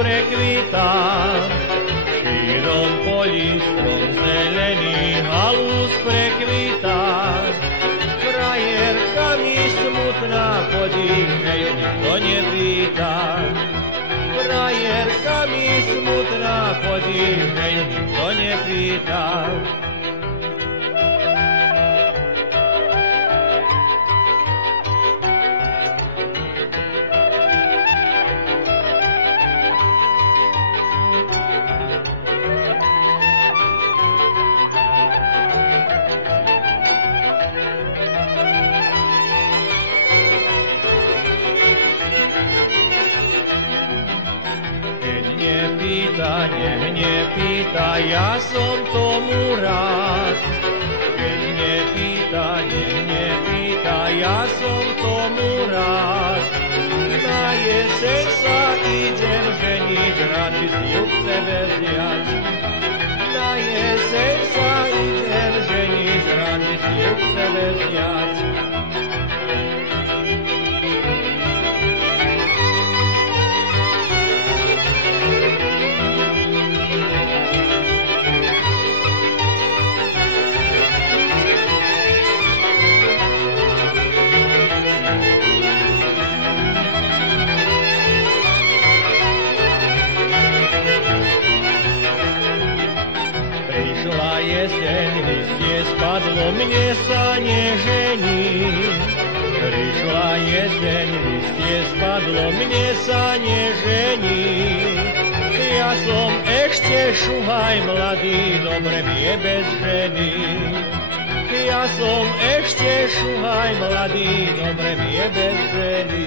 prekvita, širom polji strom zeleni halus prekvita. Frajerka mi smutna chodí, hej, nikto nepýta. Frajerka mi smutná chodí, hej, nikto nepýta. Nepýta, ja som tomu rád. Keď nepýta, ja som tomu rád. Na jeseň sa idem ženiť, rád by si ju k sebe vziať. Na jeseň sa idem ženiť, rád by si ju k sebe vziať. Jeseň, listie spadlo, mne sa nežení. Prišla jeseň, listie spadlo, mne sa nežení. Ja som ešte šuhaj mladý, dobre mi je bez ženy. Ja som ešte šuhaj mladý, dobre mi je bez ženy.